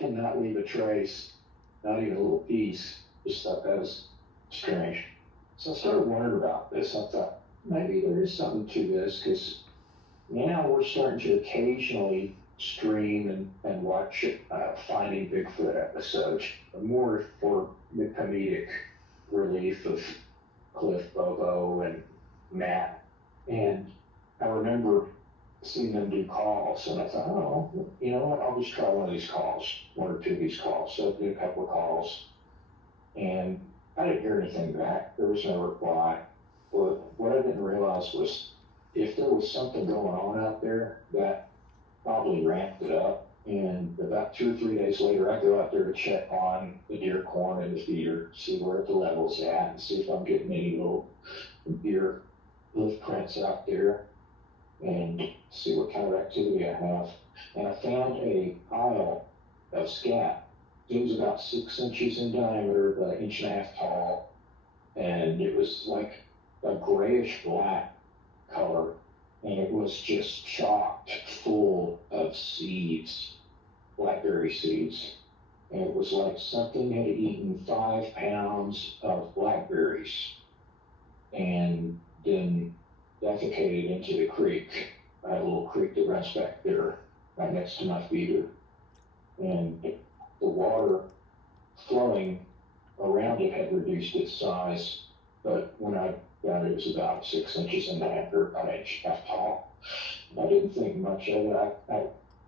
and not leave a trace, not even a little piece. Just thought that was strange. So I started wondering about this. I thought maybe there is something to this because now we're starting to occasionally stream and watch Finding Bigfoot episodes, more for the comedic relief of Cliff, Bobo, and Matt. And I remember seeing them do calls, and I thought, oh, you know what? I'll just try one of these calls, one or two of these calls. So I did a couple of calls, and I didn't hear anything back. There was no reply. But what I didn't realize was if there was something going on out there, that probably ramped it up. And about 2 or 3 days later, I go out there to check on the deer corn in the feeder, see where the level's at, and see if I'm getting any little deer hoof prints out there, and see what kind of activity I have. And I found a pile of scat. It was about 6 inches in diameter, about an inch and a half tall, and it was like a grayish black color, and it was just chocked full of seeds, blackberry seeds. And it was like something had eaten 5 pounds of blackberries and then defecated into the creek. I have a little creek that runs back there right next to my feeder. And the water flowing around it had reduced its size, but when I found it, it was about 6 inches in diameter, about an inch and a half tall. I didn't think much of it.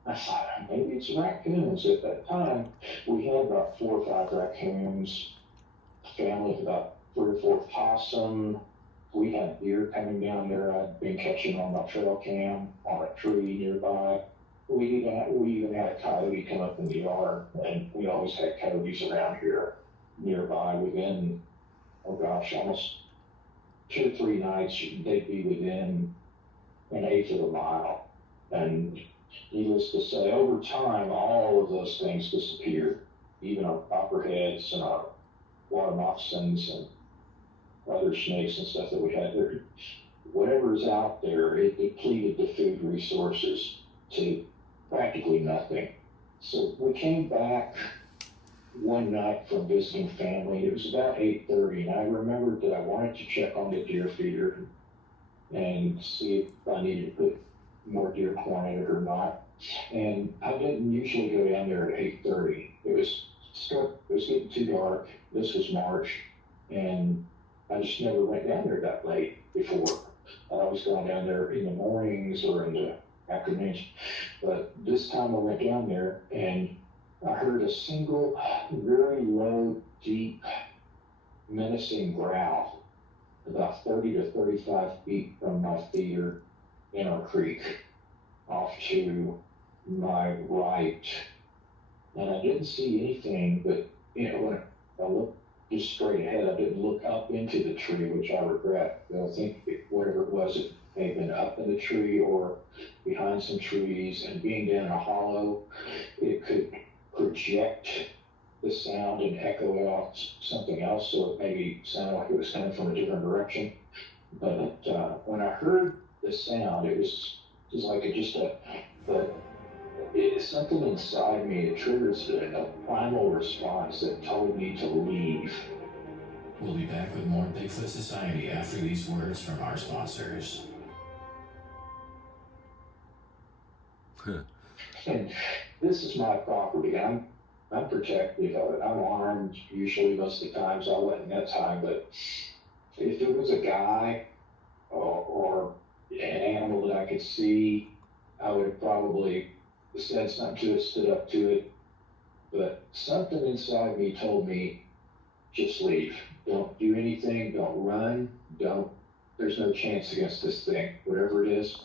I thought maybe it's raccoons. At that time, we had about 4 or 5 raccoons, a family of about 3 or 4 possum. We had deer coming down there. I'd been catching on my trail cam on a tree nearby. We even had a coyote come up in the yard, and we always had coyotes around here nearby within, oh gosh, almost 2 or 3 nights, they'd be within an eighth of a mile. And needless to say, over time, all of those things disappeared. Even our copperheads and our water moccasins and other snakes and stuff that we had there. Whatever's out there, it depleted the food resources to practically nothing. So we came back one night from visiting family. It was about 8:30, and I remembered that I wanted to check on the deer feeder and see if I needed to put more deer corn in it or not. And I didn't usually go down there at 8:30. It was getting too dark. This was March, and I just never went down there that late before. I was going down there in the mornings or in the afternoons. But this time I went down there and I heard a single, very low, deep, menacing growl about 30 to 35 feet from my feeder in our creek off to my right. And I didn't see anything, but when I looked just straight ahead, I didn't look up into the tree, which I regret. I think whatever it was, it may have been up in the tree or behind some trees, and being down a hollow, it could project the sound and echo it off something else, so it maybe sounded like it was coming from a different direction. But when I heard the sound, it was like something inside me. It triggers a primal response that told me to leave. We'll be back with more Bigfoot Society after these words from our sponsors. And this is my property. I'm protective of it. I'm armed usually most of the times. I wasn't that time, but if it was a guy or an animal that I could see, I would have probably said something to it, stood up to it. But something inside me told me, just leave. Don't do anything. Don't run. There's no chance against this thing. Whatever it is,